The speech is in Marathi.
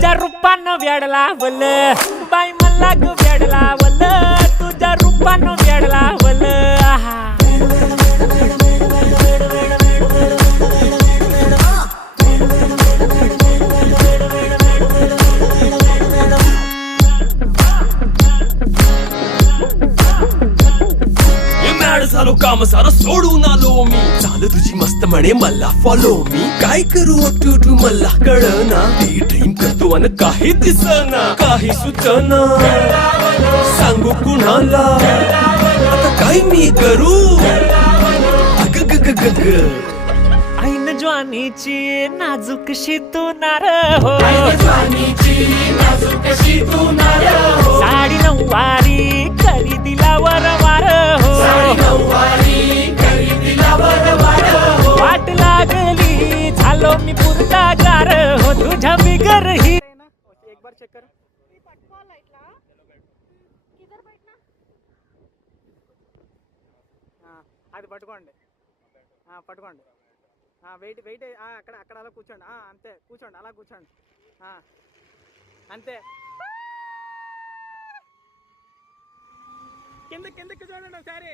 तुझ्या रूपानं वेड लावलं बाई मला ग वेड लावलं तुझ्या रूपानं वेड लावलं झालो काम सारं सोडून आलो मी चाल तुझी मस्त म्हणे मला फॉलो मी काय करू टू मला कळना ती ड्रीम करतो आणि काही दिसना काही सुचना सांगू कुणाला आता काय मी करू अग ग ग ग ग ऐन ज्वानीची नाजूकशी तू नार हो साडी नऊवारी करी दिला वरवार हो वाट लागली झालो मी पुरतागार हो तुझ्या बिगर ही एक बार चेक कर అది పట్టుకోండి పట్టుకోండి వెయిట్ వెయిట్ అక్కడ అక్కడ అలా కూర్చోండి అంతే కూర్చోండి అలా కూర్చోండి అంతే కిందకి చూడండి ఒకసారి